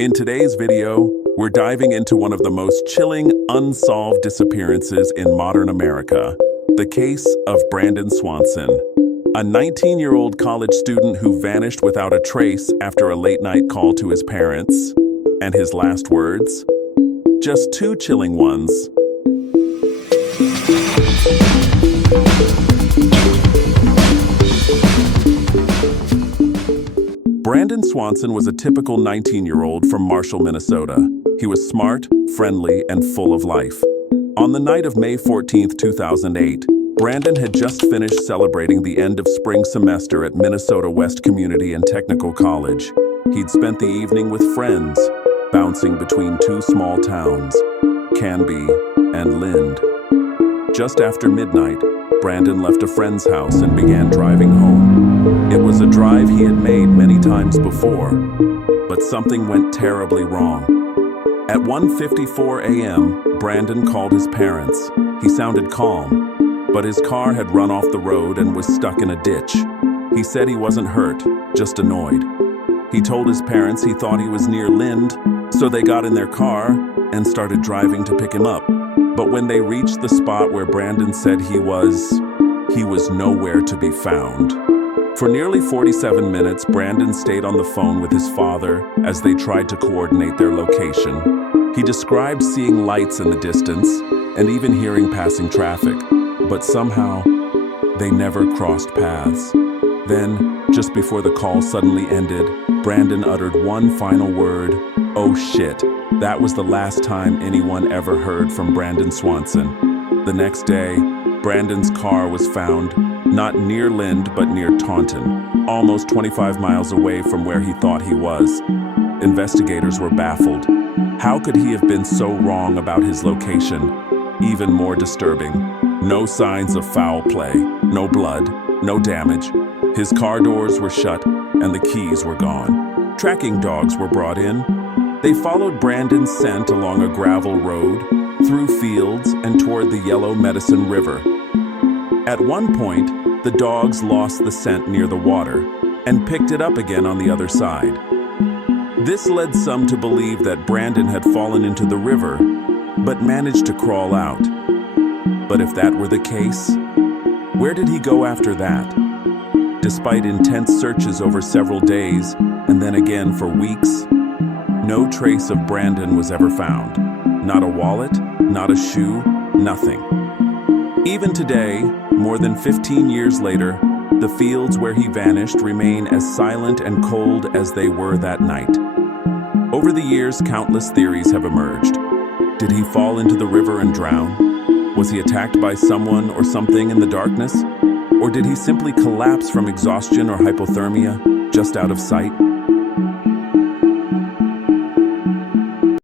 In today's video, we're diving into one of the most chilling, unsolved disappearances in modern America, the case of Brandon Swanson, a 19-year-old college student who vanished without a trace after a late-night call to his parents. And his last words? Just two chilling ones. Brandon Swanson was a typical 19-year-old from Marshall, Minnesota. He was smart, friendly, and full of life. On the night of May 14, 2008, Brandon had just finished celebrating the end of spring semester at Minnesota West Community and Technical College. He'd spent the evening with friends, bouncing between two small towns, Canby and Lind. Just after midnight, Brandon left a friend's house and began driving home. It was a drive he had made many times before, but something went terribly wrong. At 1:54 a.m., Brandon called his parents. He sounded calm, but his car had run off the road and was stuck in a ditch. He said he wasn't hurt, just annoyed. He told his parents he thought he was near Lind, so they got in their car and started driving to pick him up. But when they reached the spot where Brandon said he was nowhere to be found. For nearly 47 minutes, Brandon stayed on the phone with his father as they tried to coordinate their location. He described seeing lights in the distance and even hearing passing traffic, but somehow they never crossed paths. Then, just before the call suddenly ended, Brandon uttered one final word, "Oh shit." That was the last time anyone ever heard from Brandon Swanson. The next day, Brandon's car was found not near Lind, but near Taunton, almost 25 miles away from where he thought he was. Investigators were baffled. How could he have been so wrong about his location? Even more disturbing, no signs of foul play, no blood, no damage. His car doors were shut and the keys were gone. Tracking dogs were brought in. They followed Brandon's scent along a gravel road, through fields, and toward the Yellow Medicine River. At one point, the dogs lost the scent near the water and picked it up again on the other side. This led some to believe that Brandon had fallen into the river, but managed to crawl out. But if that were the case, where did he go after that? Despite intense searches over several days, and then again for weeks, no trace of Brandon was ever found. Not a wallet, not a shoe, nothing. Even today, more than 15 years later, the fields where he vanished remain as silent and cold as they were that night. Over the years, countless theories have emerged. Did he fall into the river and drown? Was he attacked by someone or something in the darkness? Or did he simply collapse from exhaustion or hypothermia, just out of sight?